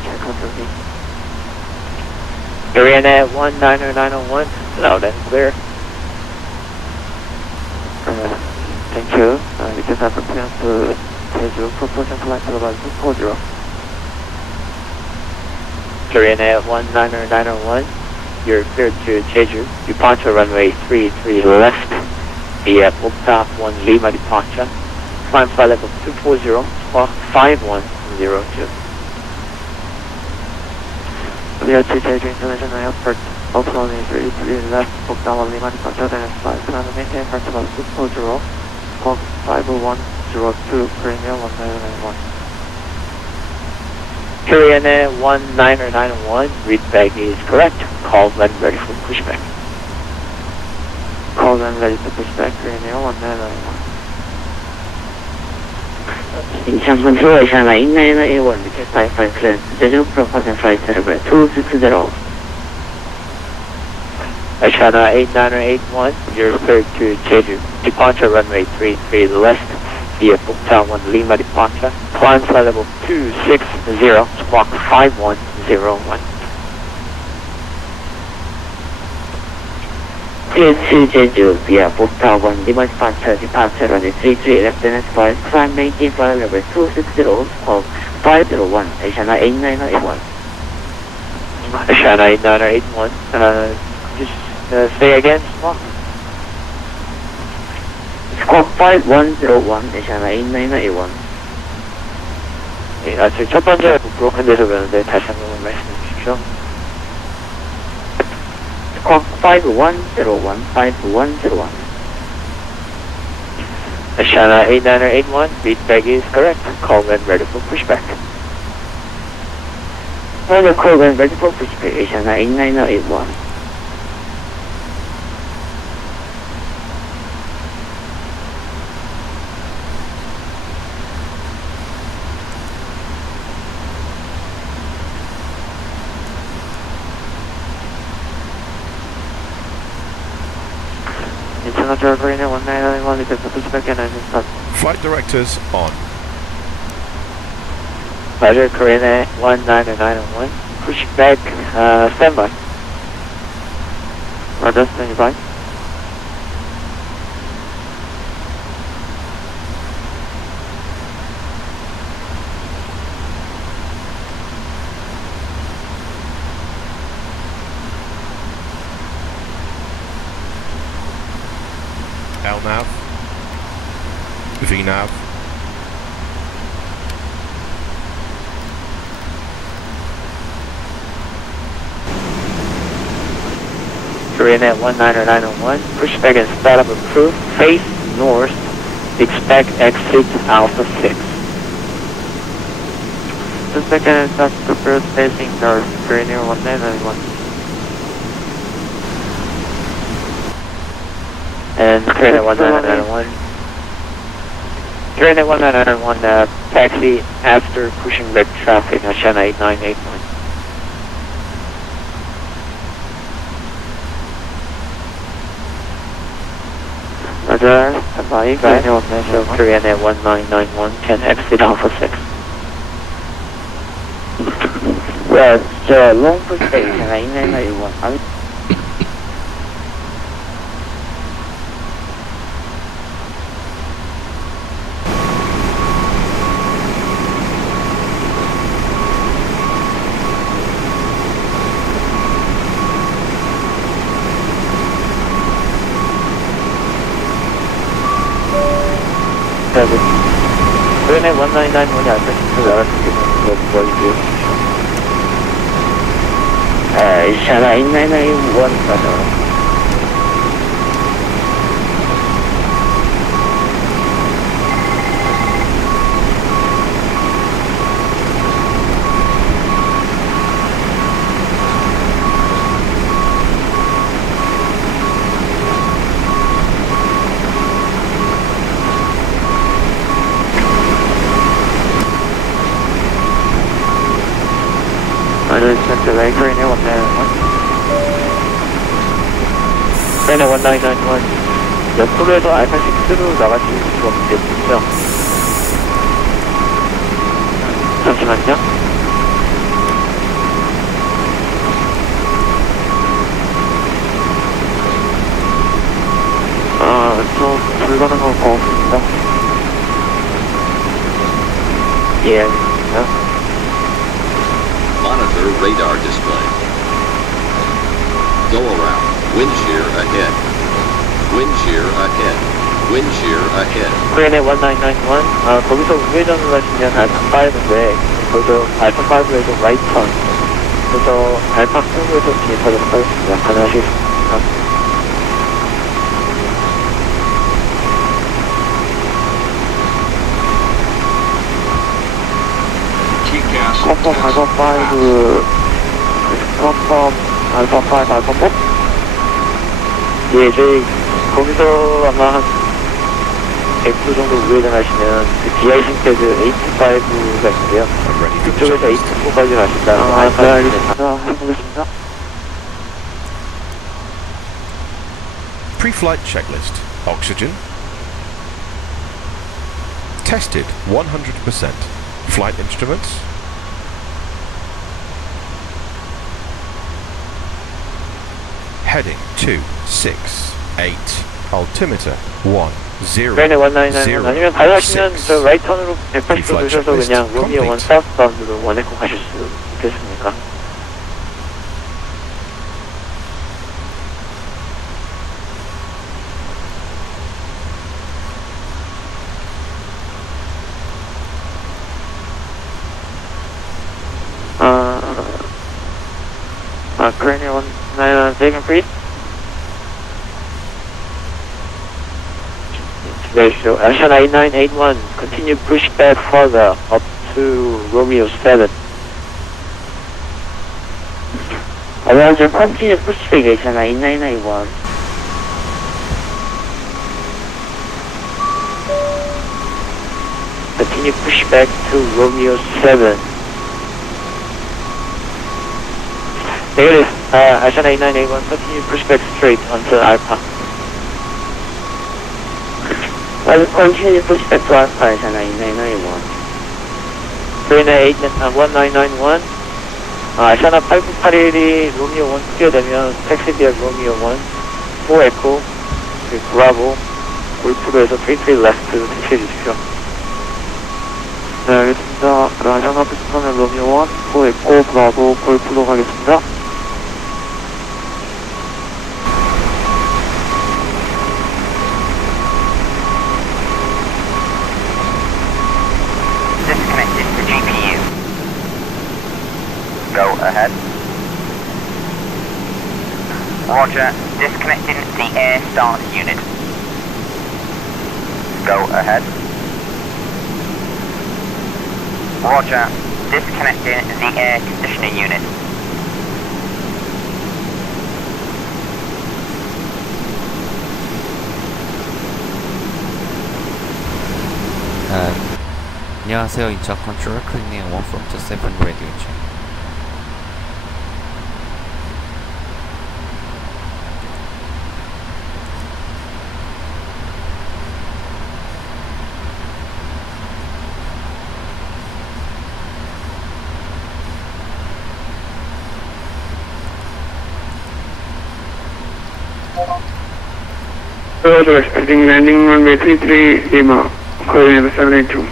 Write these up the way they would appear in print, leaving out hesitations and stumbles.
check on the Korean at 19901, loud and clear. Thank you. We just have a plan to Jeju, propulsion flight to about 240. Korean at 19901, you're cleared to Jeju, departure runway 33 left, via Bookstop 1 Lima departure, climb flight level 240, squawk 5102. We are to Jeju International Airport, OverLand is 33 left, Bookstop 1 Lima departure, then flight, climb and maintain approach level 240, squawk 5102, Korean Air 1991. Korean Air 19901, read back is correct. Call when ready for pushback. Call when ready for pushback, Korean Air 19901. Incheon control, Airshan 8981, request flight clearance, Jeju, propulsion flight celebrate 260. Airshan 8981, you're cleared to Jeju, departure runway 33 left, via Booktown 1 Lima departure, climb flight level 260, squawk 5101. Clear to Jeju via Booktown 1 Lima departure runway 33 left and flight, climb maintain flight level 260, squawk 501, Airshan 8981. Airshan 8981, just say again, squawk. Squawk 5101, Airshan 8981. 예, 지금 첫 번째 브로큰 돼서 그러는데 다시 한 번만 말씀해 주십시오. Squawk 5101, 5101. Airshan 8981, feedback is correct. Call when ready for pushback. Further call when ready for pushback, Airshan 8981. International Korean Air 19901, request for pushback and engine start. Flight directors on. Roger, Korean Air 19901, pushback, standby. Roger, standby. LNAV, VNAV, Korean at 19901, pushback and startup approved, face north, expect exit Alpha 6. Pushback and startup approved, facing north, Korean Air 1991. And Korean at 1991. Korean at 1991, taxi after pushing back traffic, Airshan 8981. Roger, standby, Korean at 1991, can exit Alpha 6. Well, long pushback, Airshan 8981. Korean at 1991, what do you do? Airshan 8991, Korean at 1991. Korean at 1991. 옆으로에서 알파6로 나가실 수 없겠죠? 잠시만요. 들어가는 건 고맙습니다. 예, 알겠습니다. Monitor radar display. Go around. Wind shear ahead. Wind shear ahead. Wind shear ahead. Korean 1991, 거기서 우회전을 하시면 알파5인데, 거기서 알파5에서 라이트 턴, 그래서 알파9에서 진입하도록 하겠습니다. 가능하시겠습니까? 컨펌 알파5, 컨펌 알파5, 알파4? 예, 저희, 거기서 아마 한 100도 정도 우회전 하시면, 그 디아이싱 패드 85가 있는데요. Ready for the 그쪽에서 checklist. 85까지 가신다면, 네, 알겠습니다. 해보겠습니다. Pre-flight checklist. Oxygen. Tested 100%. Flight instruments. Heading 268. Altimeter 10. Korean 1991, 아니면 가능하시면 저 라이트 턴으로 180도 도셔서 그냥 로미오 1 사우스바운드로 원해코 가실 수 있겠습니까? Korean 1991, second please. Ratio, Asian 8981, continue push back further up to Romeo 7. Roger, continue pushback, 8991. Continue push back to Romeo 7. Negative, Asian 8981, continue push back straight until Alpha. Continue pushback to Alpha, 8991. Korean 1991, 아시아나 8981이 로미오 1 뛰어되면 택시비아 로미오 1, 4 에코, 브라보, 골프로 해서 33 레프트 대시해 주십시오. 네, 알겠습니다. 라시아나 피스톤의 로미오 1, 4 에코, 브라보, 골프로 가겠습니다. Disconnected to GPU. Go ahead. Roger, disconnecting the air start unit. Go ahead. Roger, disconnecting the air conditioning unit. 안녕하세요. 인천 컨트롤 클리닝 147 radio check. Roger, expecting landing runway 33 Lima, Korean 782.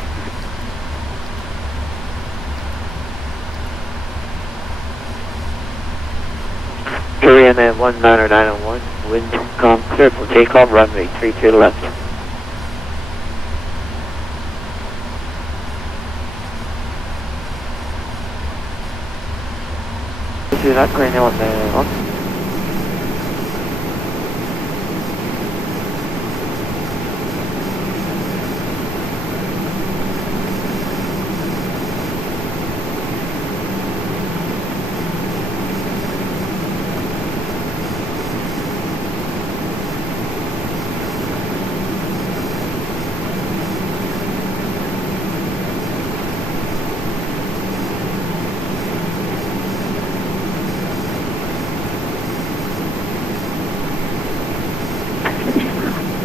Korean 19901, wind calm, clear for takeoff, runway 33 left. This is not Korean 19901.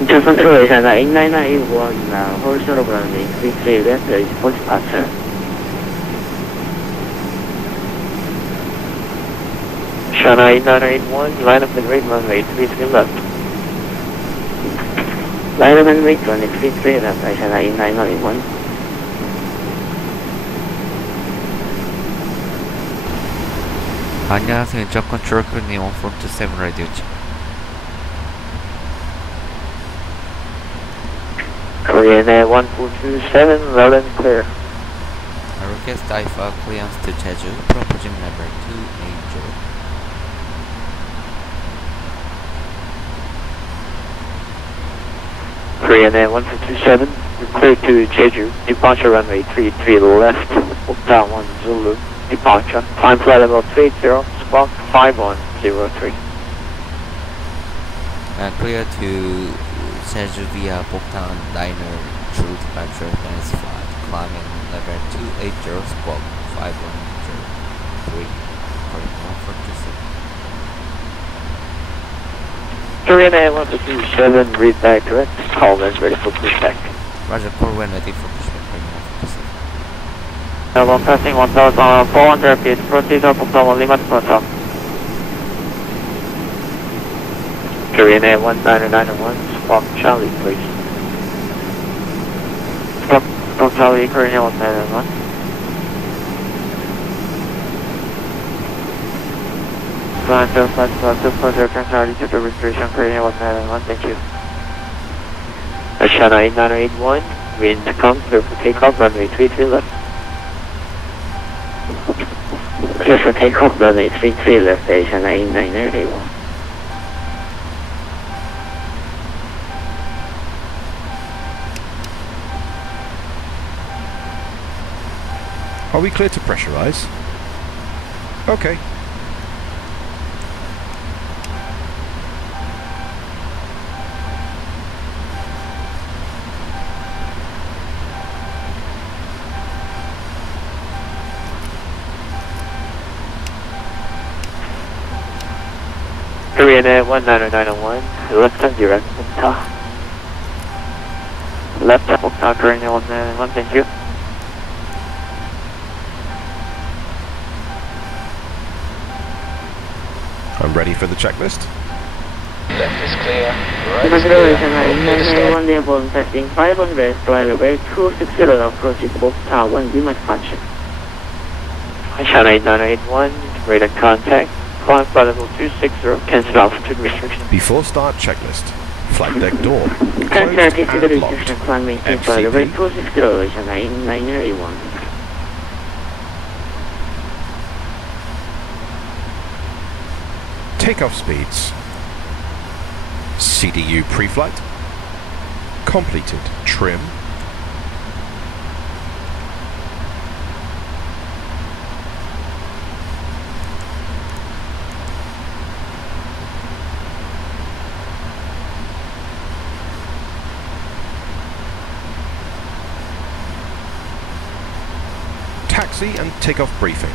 Incheon Central Asiana 8981, hold short of runway 33 left, is for departure. Shana 8981, line up the grade runway 33 left. Line runway 23 left, China 8981. 안녕하세요. 인적 컨트롤 크루님 1427 라디오 check. Korean Air 1427, loud and clear. I request IFA clearance to Jeju, proposing level 280. Korean Air 1427, you're clear to Jeju, departure runway 33 left, Okta 1 Zulu, departure, climb flight level 280, squawk 5103. Clear to Jeju via Boktan liner through departure Venice flight, climbing level 280, squawk 5103. Korean Air 1427, read back direct, call when ready for pushback. Roger, call when ready for pushback. Level passing 1,400 feet, proceed to Boktan 1 Lima departure. Korean Air 1991, squawk Charlie, please. Squawk Charlie, Korean Air 1991. Flight 0552, further Charlie to the restoration, Korean Air 1991, thank you. China 8981, wind comes, clear for takeoff, runway 33 left. Clear for takeoff, runway 33 left, China 8981. Are we clear to pressurize? Okay. Korean Air 19901, left and direct, Bokta. Left, Bokta, Korean Air 191, thank you. I'm ready for the checklist. Left is clear. Right is Consideration clear. 991 level testing 500 flight level 260 approaches Bokta 1 Lima departure. China 8981, radar contact, climb flight level 260, cancel altitude restriction. Before start checklist. Flight deck door. Cancel Closed altitude and locked. restriction, climb maintain flight level 260, China 8981. Takeoff speeds. CDU pre-flight. Completed. Trim. Taxi and takeoff briefing.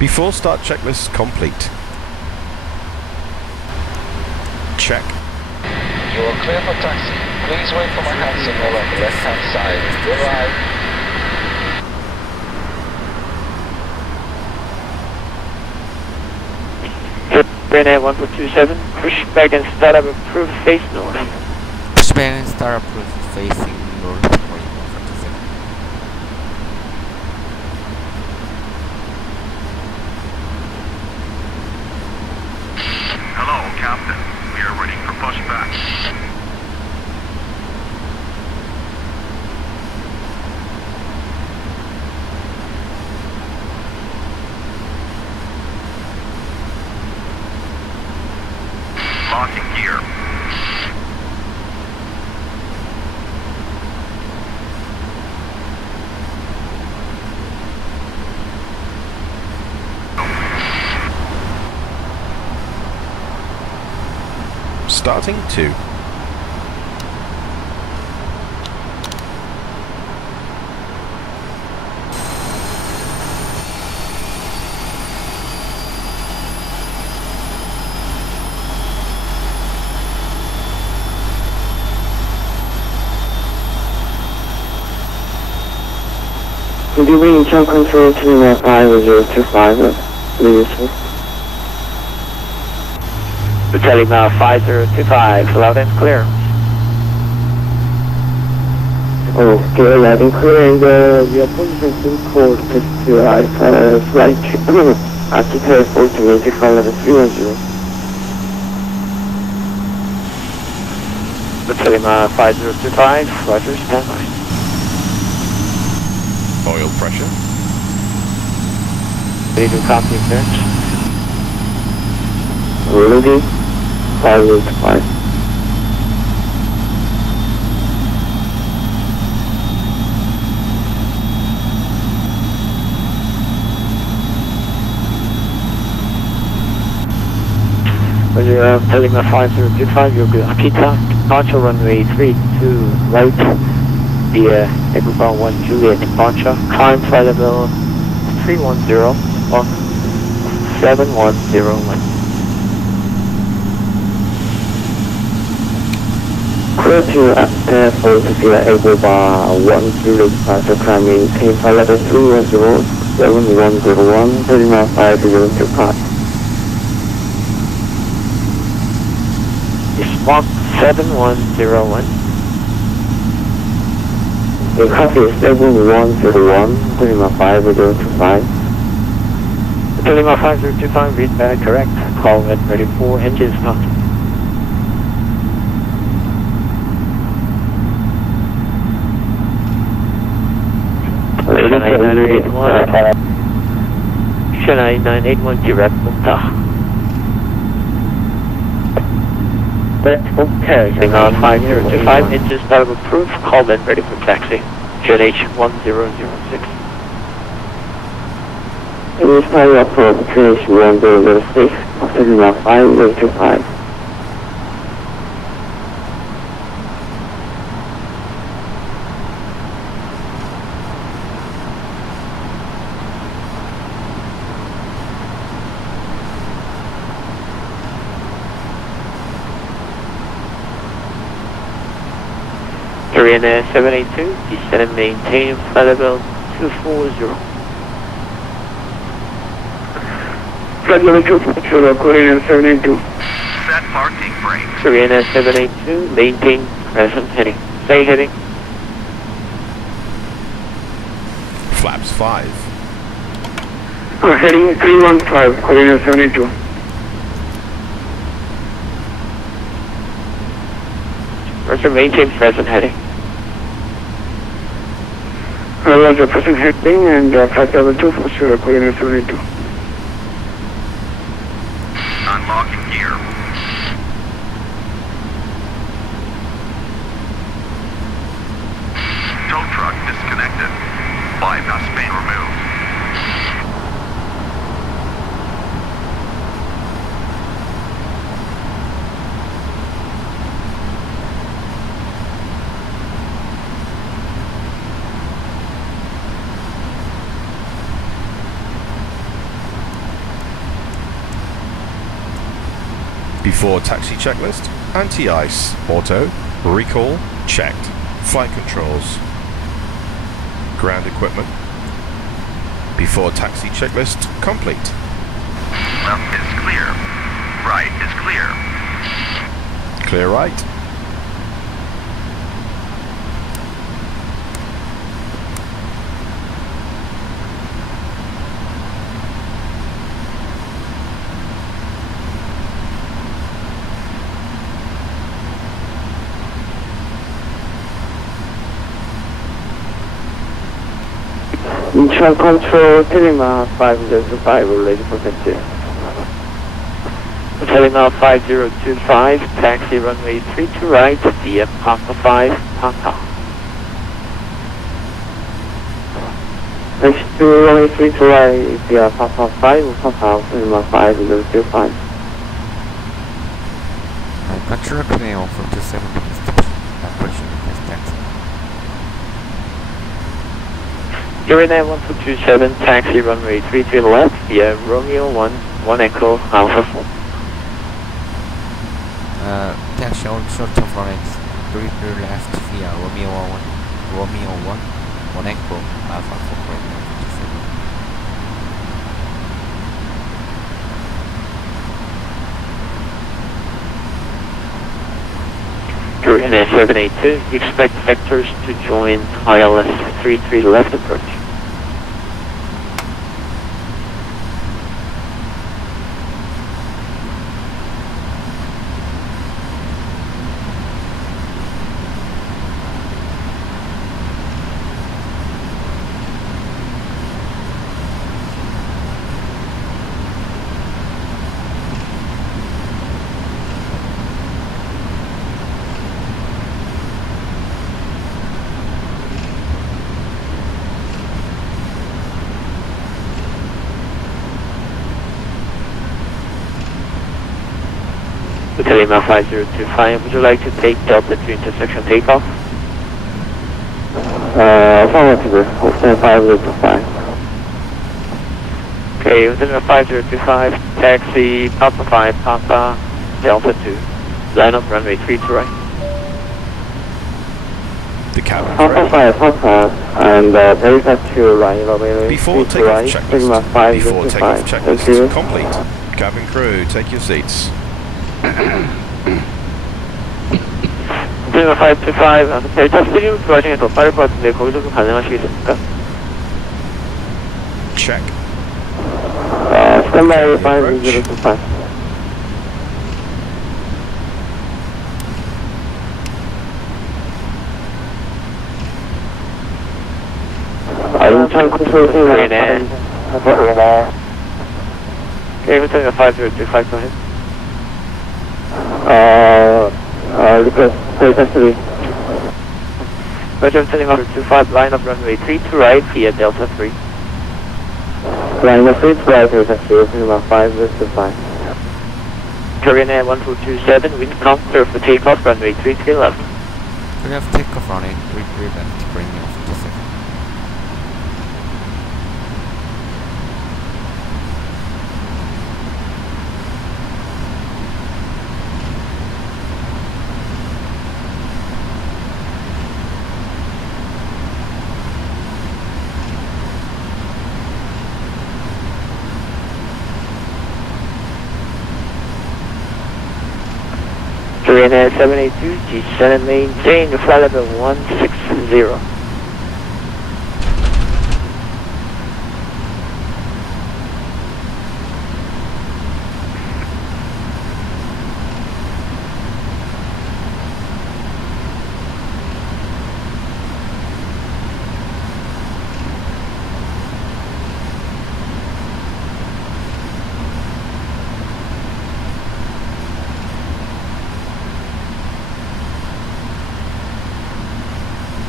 Before start checklist complete. Check. You are clear for taxi. Please wait for my hand signal on the left-hand side. Goodbye. Korean Air 1427, push back and start up approved face north. Pushback and start approved facing north for 147. Hello, Captain. We are ready for pushback. Locking gear. Starting 2. Could you bring Incheon control to the 5025, please? Battalion 5025, loud and clear. Okay, landing clear, and we are positioning code to Alpha flight architect automatic level 310. Lima 5025, Roger, standby. Oil pressure. Ready to copy clearance. Ready, 585. Roger, Lima 5025, you'll be Akita, departure runway 32 right, via Equipar 1 Juliet departure, climb flight level 310 or 7101. Clear to for via Equipar 1 Juliet departure, climbing climb flight level 310, 7101, 395025. Squawk 7101. The copy is 7101, Lima 5025. Lima 5025, read back correct. Call at ready for engines not. Chennai 981 direct Mukta. Okay, Lima 5025, engines not approved. Call then ready for taxi. GNH 1006. It is fire approach, GNH 1006, Lima 5025. Korean 782, descend and maintain flight level 240. Flight level 240, Korean 782. Set parking brakes. Korean 782, maintain present heading. Stay heading. Flaps 5. Heading 315, Korean 782. Roger, maintain present heading. Roger, present heading and flight level 240, Korean 782. Unlocking gear. Tow truck disconnected. Bypass pane removed. Before taxi checklist, anti-ice, auto, recall, checked, flight controls, ground equipment. Before taxi checklist, complete. Left is clear. Right is clear. Clear right. Incheon control, Lima 5025, ready for taxi. Lima 5025, taxi runway 32 right, via Papa 5, Papa. Next to runway 32 right, via Papa 5, Papa, Lima 5025. Control clear from 27 operation request taxi. Korean 1227, taxi runway 33 left, via Romeo 1, 1 Echo, Alpha 4. Taxi on short of runway 33 left via Romeo 1, 1 Echo, Alpha 4, Korean 1227. Korean Air 782, you expect vectors to join ILS 33 left approach. Lima 5025, would you like to take Delta to intersection takeoff? Affirmative, Hotel 5025. Okay, Lima 5025, taxi Papa 5, Papa, Delta 2. Line up runway 3 to right. The cabin Papa ready. 5, Papa, and Delta 2 right, runway Before 3 to takeoff right, Sigma checklist. 5, Before takeoff checklist complete. Cabin crew, take your seats. Lima 525, 델타 3로 들어가시는 게 더 빠를 것 같은데 거기서 좀 가능하시겠습니까? Check. Standby 5025. 인천 컨트롤 Korean Air. Okay, Lima 5025, go ahead. Request Delta 3. Roger, Lima 525, line up runway 3 to right via Delta 3. Line up 3 to right, Delta 3, Lima 5025. Korean Air 1227, wind calm, clear for takeoff, runway 3 to left. We have takeoff running, we left, bring me off the second. Korean Air 782, G7 maintain the flight level 160.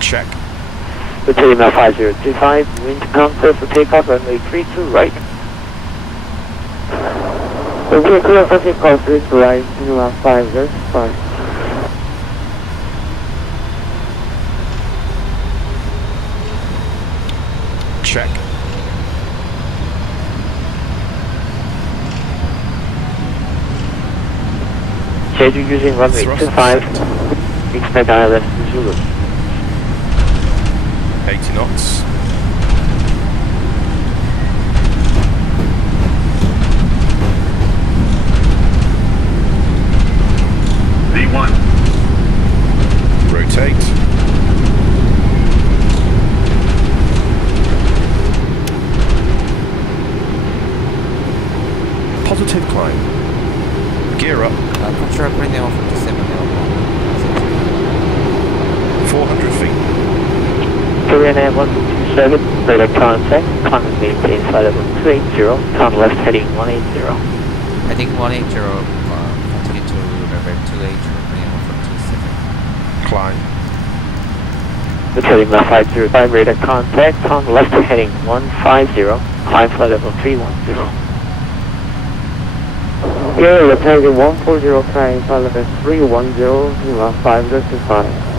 Check. Hotel Lima 5025, wind calm, clear for takeoff, runway 3 to right. Okay, clear for takeoff 3 to right, Lima 5025. Check. Jeju using runway Thrust 25, set. expect ILS to Zulu. 80 knots. V1. Rotate. Positive climb. Gear up. Control bring me off the 7 400 feet. Korean Air 1227, radar contact, climb and maintain flight level 280, turn left heading 180. Heading 180, continue to level 280, bring off for 27. Climb. Hotel Lima 505, radar contact, turn left heading 150, climb flight level 310. Yeah, you're taking 140, climb flight level 310, Lima 5025.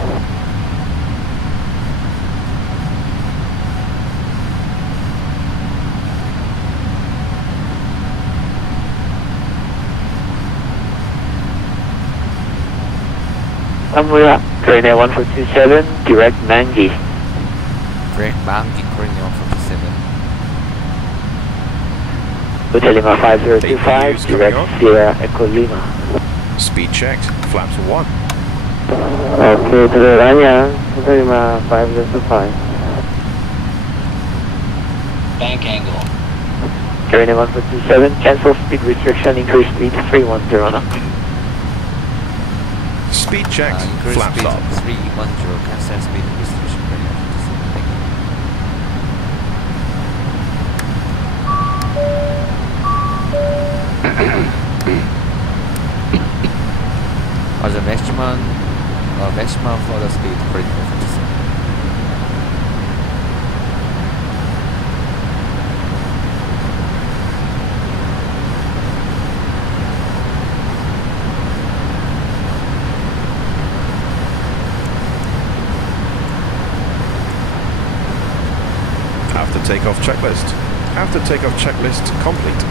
Korean Air 1427, direct Mangi. Direct Mangi, bring me off for 7. Hotel Lima 5025, APUs coming direct on. Sierra Echo Lima. Speed checked. Flaps 1. Okay, to the Ranya, 505. Bank angle. Carrying 1427, cancel speed restriction, increase speed 310 knots. Speed checked. Increase Flaps speed up. 310, cancel speed restriction. Thank you. The maximum for the speed 357. After takeoff checklist. After takeoff checklist complete.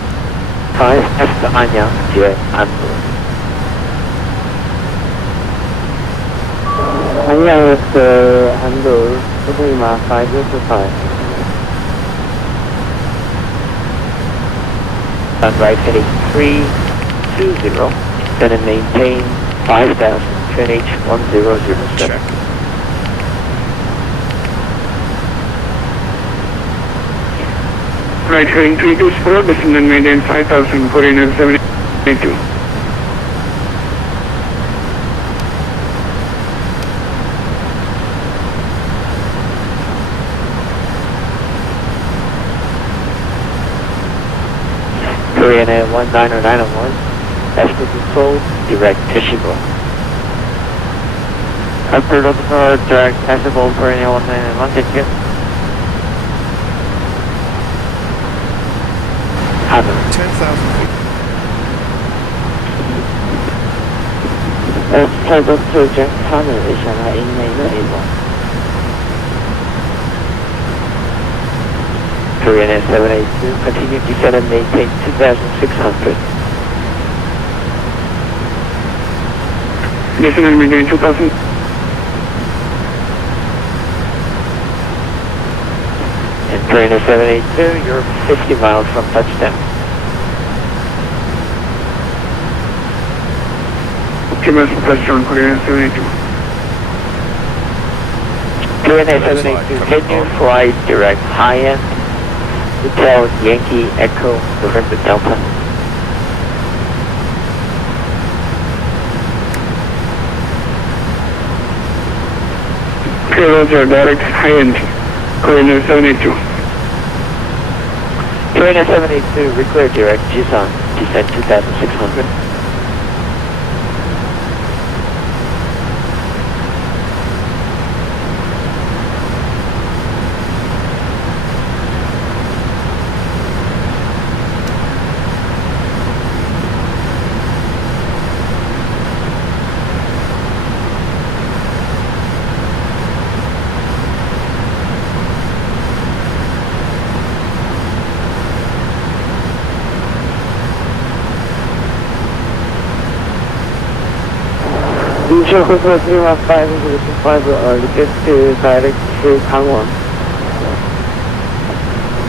5 after Anya, direct Andor. Anya after Andor, 505. On right heading 320, gonna maintain 5,000, QNH 1007. Check. Right heading 324, descend and maintain 5,000, foreigner 782. Korean Air 19091, Ezdok control, direct Teshibo. Upper Local direct Teshibo, Korean Air 191, thank you. 10,000 feet. Cyber project tunnel is an A1. Korean Air 782, continue descend and maintain 2,600. Descend and maintain 2,000. And Korean Air 782, you're 50 miles from touchdown. Gibbous touchdown, Korean Air 782. Korean Air 782, can you fly direct high-end? Hotel Yankee Echo November Delta. Roger, direct high-end, Korean Air 782. Korean Air 782, reclear direct Jisan, descent 2,600. Incheon Hotel 315, get to direct to Gangwon.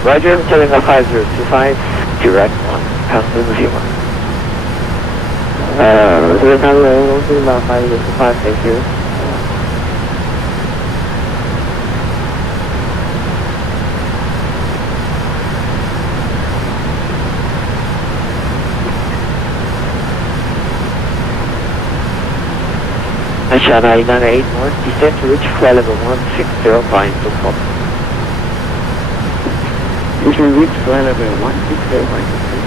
Roger, telling a 5025, direct 1, Gangwon 01. To Gangwon 315, thank you. China 981, descend to reach flight level 160 by default. We can reach flight level 160 by default.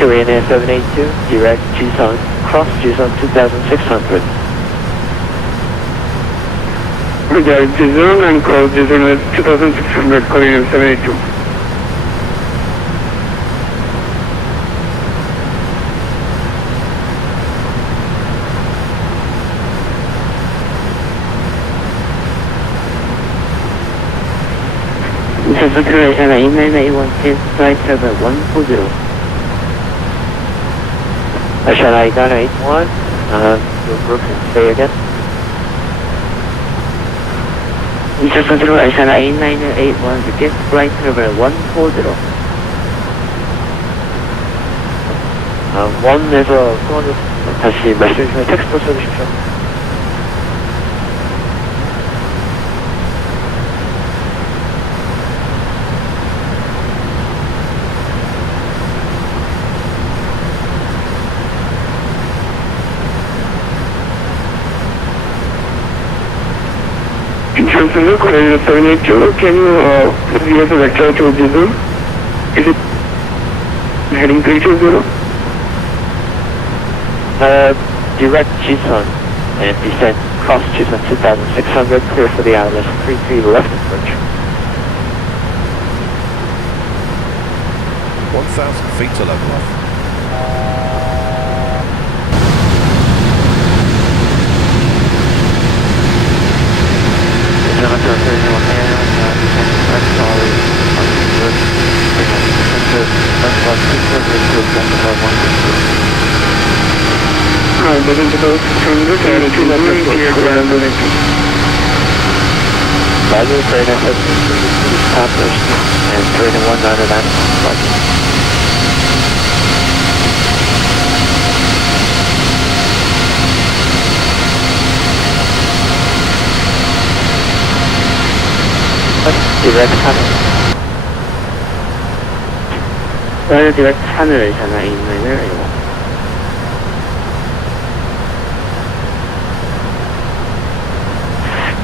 Korean Air 782, direct Jisan, cross Jisan 2600. Roger, Jeju and cross Jeju at 2600, Korean Air 782. Jeju Croatia 8981, flight level 140. China 981, you're broken, say again. Incheon control, China 8981, request flight level 140. 1에서 소원을 다시 말씀해 주시면 텍스트로 써주십시오. Incheon Center, coordinate 782, can you give us a vector to Jeju? Is it heading 320? Direct Jisun and descent cross Jisun 2600, clear for the ILS 33 left approach. 1,000 feet to level off. Getting to those 600 and 200 clear ground direction. Roger, Freighter has been established and Freighter 199 Roger. Direct Channel. direct channel, China 8981.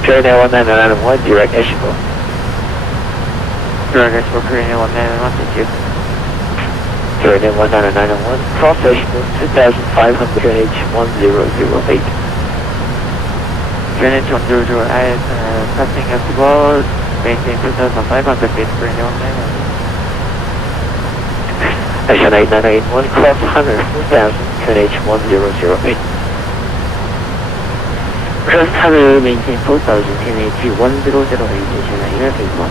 Freighter 199 direct Ezdok. Direct Ezdok, Freighter 199, thank you. Freighter 199 cross Ezdok 2500 H1008. Freighter 1008, passing Ezdok, maintain 2500 feet, Freighter 199. China 8981 cross 100 4000 H1008. Cross Tunnel, maintain 4000, NH 1008, China 8981.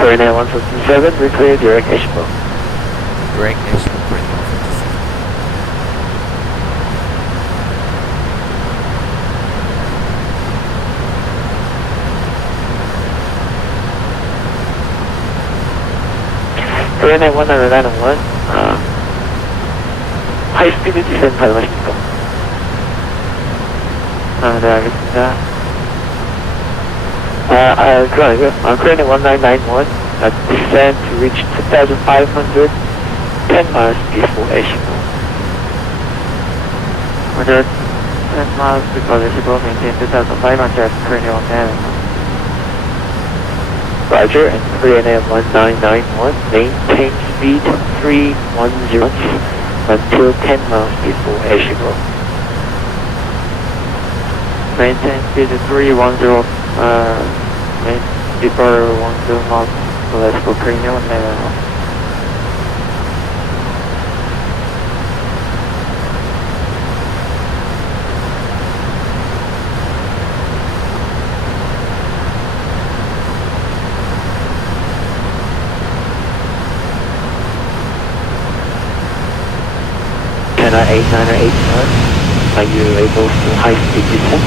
Freighter 157, we clear direct Ezdok. Direct Ezdok, Freighter 157. Freighter 191, 하이스피드 디센 가능하십니까? 네, 알겠습니다. 그거 아니고요. Freighter 1991, descend to reach 2,500, 10 miles before Ezdok. Roger, 10 miles before Ezdok, maintain 2500, Freighter 199. Roger, and Freighter 1991, maintain speed 310 until 10 miles before Ezdok. Maintain speed 310, before 12 miles to Ezdok, Freighter 199. China 8981, are you able to high-speed descent?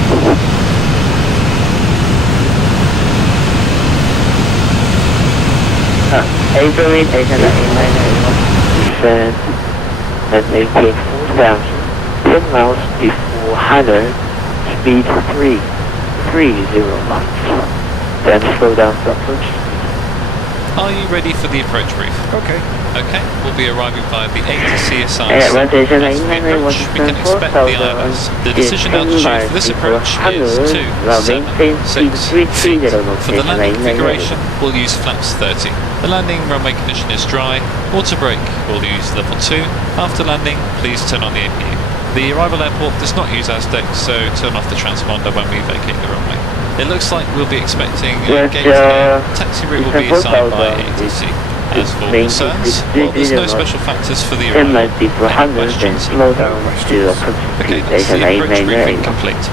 April 8, China 8981. Descend and maintain 4,000, 10 miles before Hanoi, speed 330 knots. Then slow down to approach. Are you ready for the approach brief? Okay. Okay, we'll be arriving by the ATC assigned Right, we can expect the ILS. The decision altitude for this approach is 276 feet. For the landing configuration, we'll use flaps 30. The landing runway condition is dry. Water brake, we'll use level 2. After landing, please turn on the APU. The arrival airport does not use Ezdok, so turn off the transponder when we vacate the runway. It looks like we'll be expecting a gate here. Taxi route will be assigned by ATC. As for concerns, well, there's no special factors for the arrival. Any questions? Slow down to Okay, that's the approach briefing complete.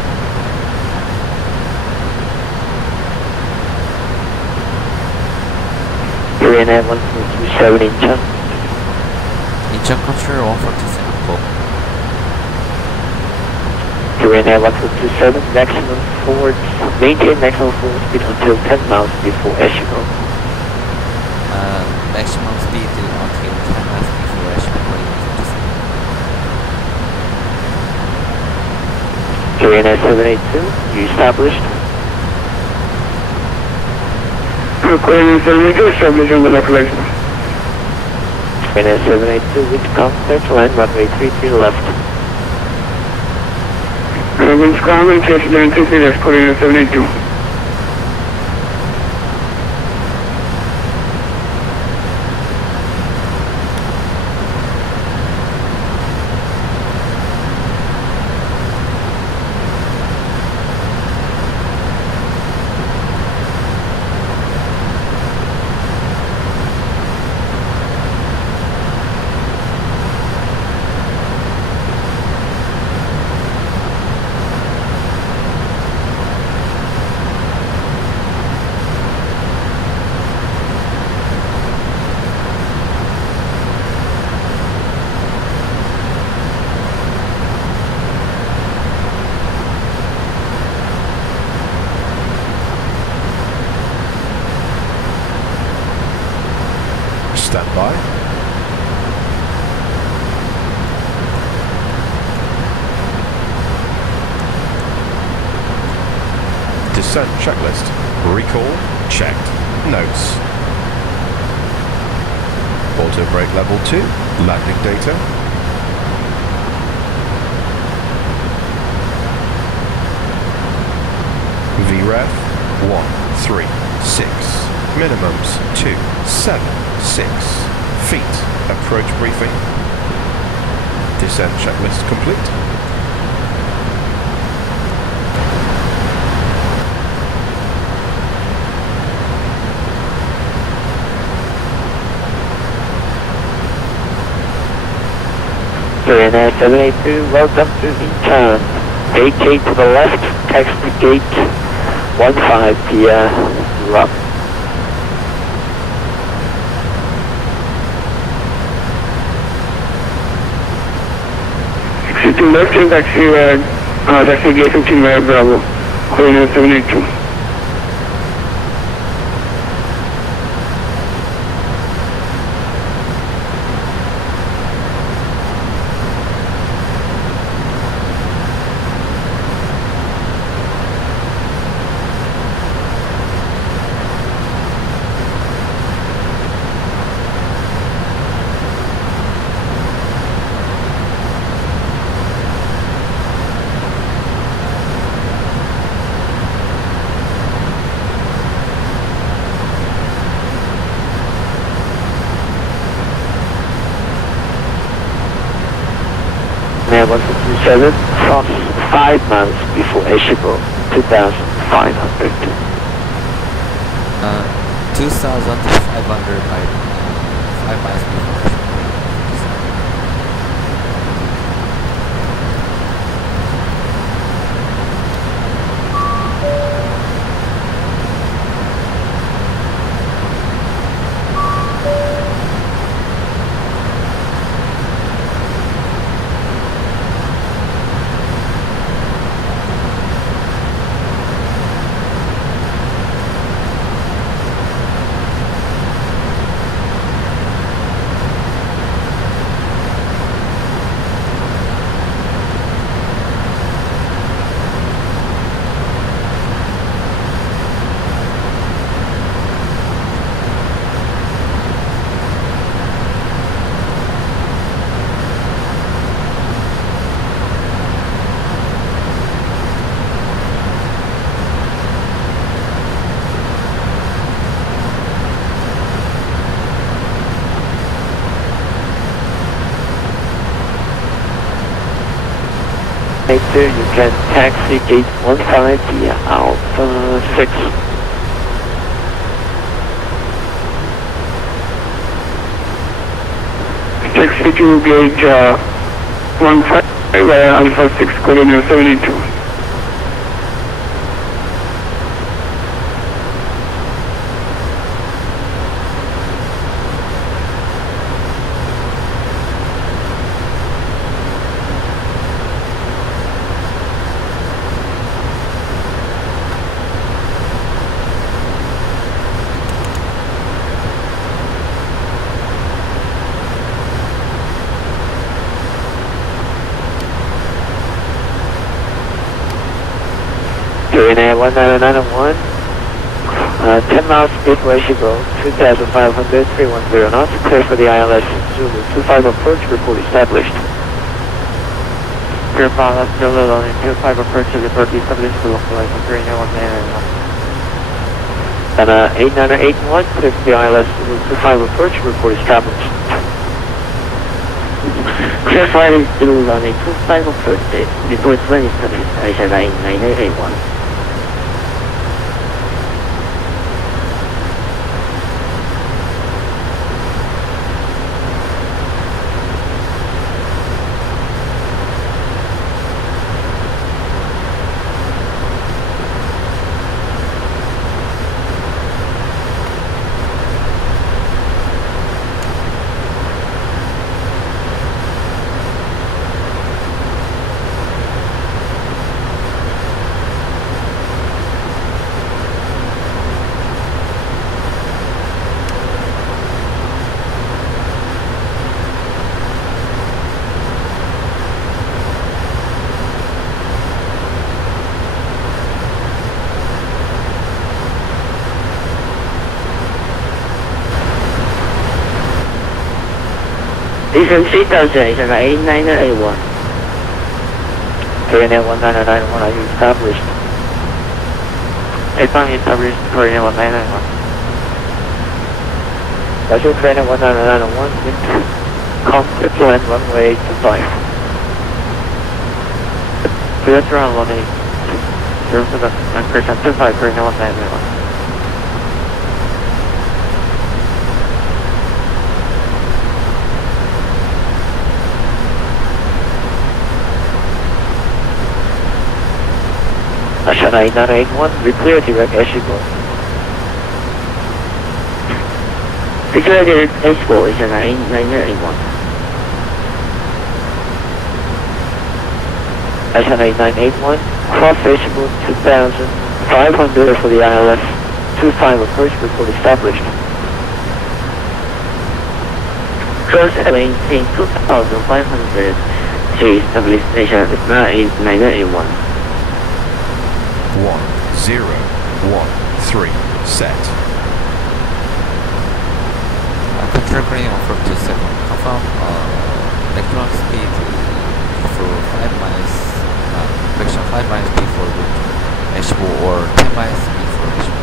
Freighter 127 Incheon. Incheon control 147 call. Korean Air 1427, maximum forward, maintain maximum forward speed until 10 miles before Ezdok. Maximum speed until 10 miles before Ezdok. Korean Air 782, you established. Korean Air 782, established on the left leg. Korean Air 782, wind contact, land runway 33 left. Wind Scarman, chase 933 left, Korean Air 782. Stand by. Descent checklist. Recall checked. Notes. Auto brake level 2. Landing data. VREF 136. Minimums 276 feet. Approach briefing. Descent checklist complete. Korean Air 782, welcome to Incheon. Vacate to the left, taxi gate 15 via Rock. To left and taxi gate 15 via Bravo, Korean Air 782. Air 1427, cross 5 miles before Ezdok, 2,500. 2,500 by 5 miles before. You can taxi gate 15 via Alpha 6. Taxi to gate 15 via Alpha 6, Korean Air 782. 1901. 10 miles speed for Jeju, 2,500, 310 knots. Clear for the ILS Zulu 25 approach, report established. Clear for ILS Zulu, only 25 approach, report established for localization 391. And 8981, clear for the ILS Zulu 25 approach, report established. Clear for ILS Zulu, only 25 approach, report when established, Asia 9981. Descent 3000, Asia 8981. 391 are you established? 8 established, 391. Roger, 391 wind. Cockpit land runway 25. Clear to run runway 0 25, 391. Asha 9981, we clear direct Jeju. Declare direct Ezdok is 9981. Asha 9981, cross Jeju 2500 for the ILS 25 approach, report established. Cross maintain 2500 to establish station 981. 1013 set. Control crane over 27. Confirm maximum speed for 5 miles, fraction 5 miles before Jeju or 10 miles before Jeju.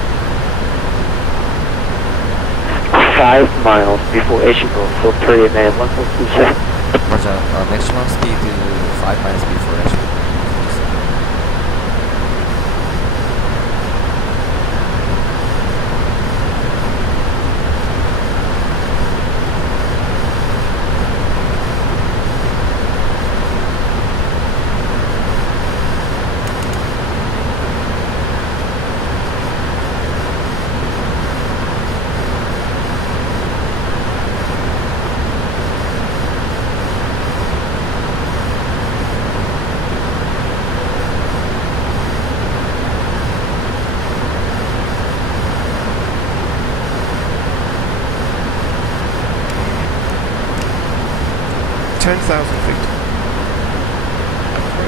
5 miles before Jeju, so 391.27. Roger, maximum speed 5 miles before Jeju.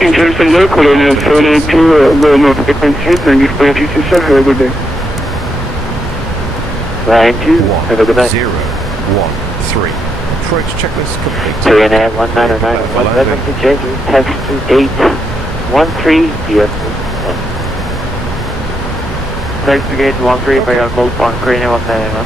Incheon from local area 32, low north frequency, thank you for your GC, sir, have a good day. Thank you, have a good night. 013. Approach checklist complete. 31909, welcome to Jeju, text to 813, vehicle. Text to gate 13 by your call on crane 191.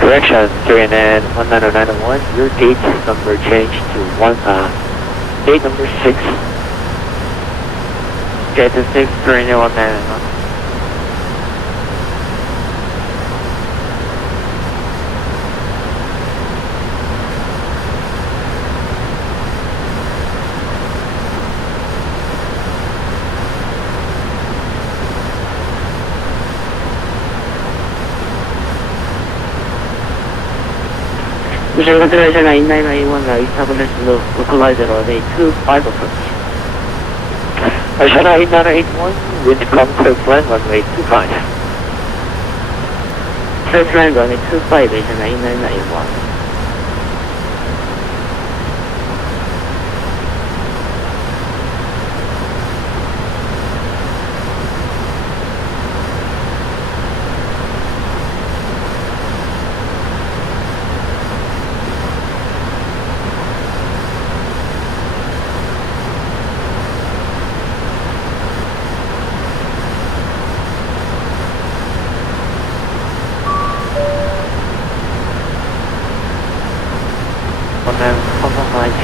Correction, 3190901, your gate number changed to gate number 6. Gate 6, crane 191. Mission consideration 8991, establish localizer runway 25 approach. Ashana 8981, wind calm, clear to land, runway 25. Clear to land, runway 25, Ashana 8991.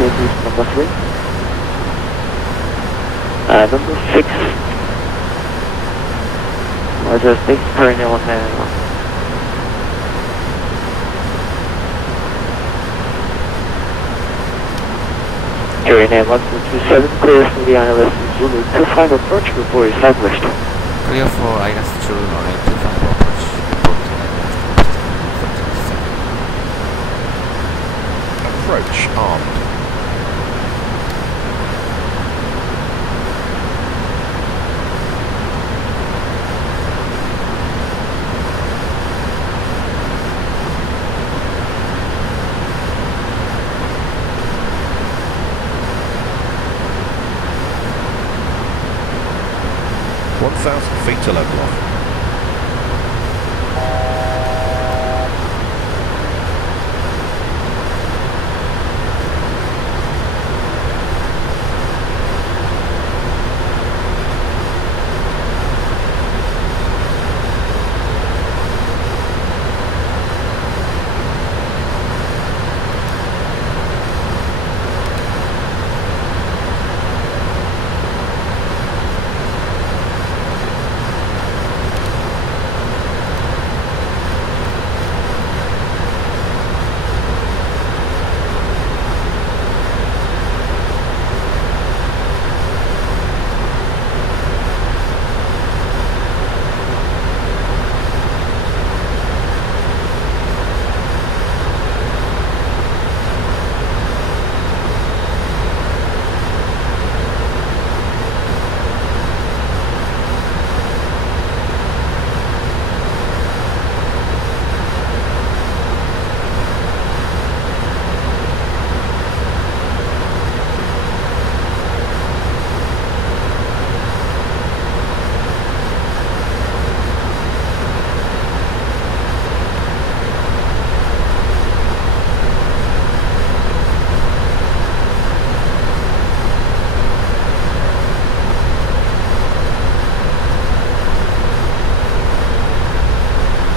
Number 3. Number 6. Roger 6, currently 191. Carrying at 1427, clear for the ILS Zulu 25 approach before established. Clear for ILS Zulu runway 25 approach. Approach armed. Feet to level off.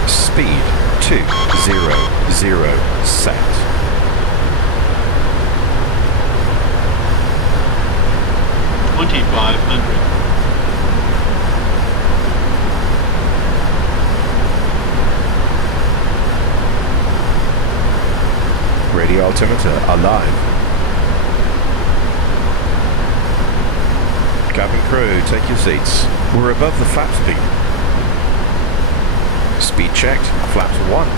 Speed 200 set. Radio altimeter alive. Cabin crew, take your seats. We're above the flap speed. Speed checked, flaps 1.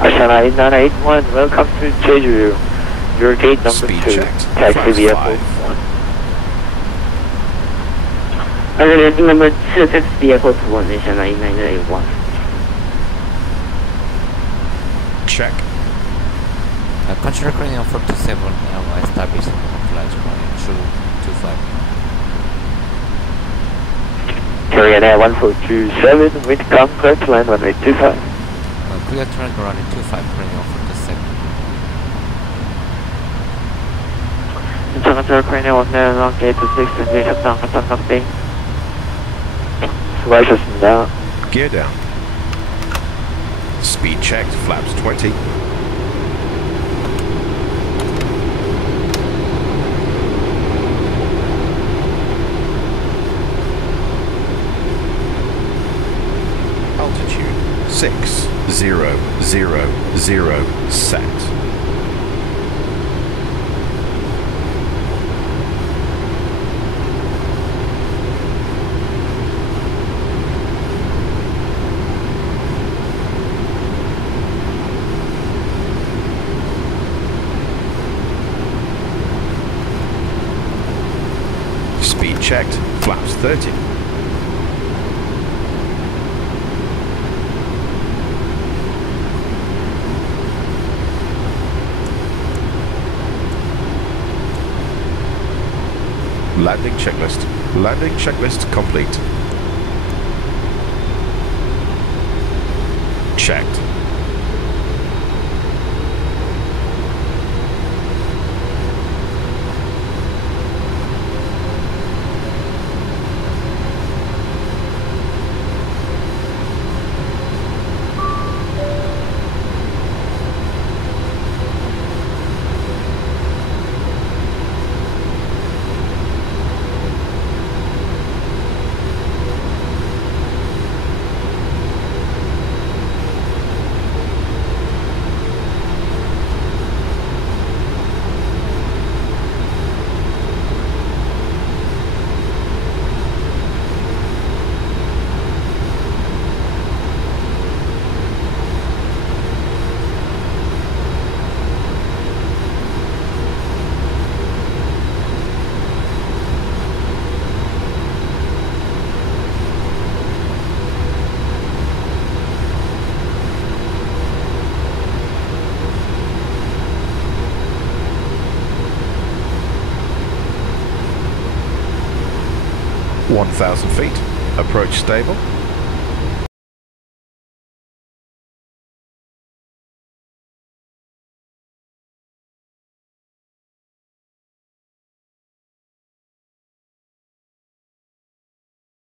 Ashana 8981, welcome to Jeju. Your gate number Speed 2. checked, Taxi vehicle 1. Gate number 2, taxi vehicle 1, Ashana 8981. Check. Control crane on 47, now establishing flight running 225. Carrying at 1427, wind calm, clear to land runway 25. Clear to land running 25, crane on 47. Control crane at 191, gate to 6, and 협상 넉빙. 수고하셨습니다. Gear down. Speed checked, flaps 20. Altitude 6000 set. Checked. Flaps 30. Landing checklist. Landing checklist complete. Checked. (1,000 feet). Approach stable.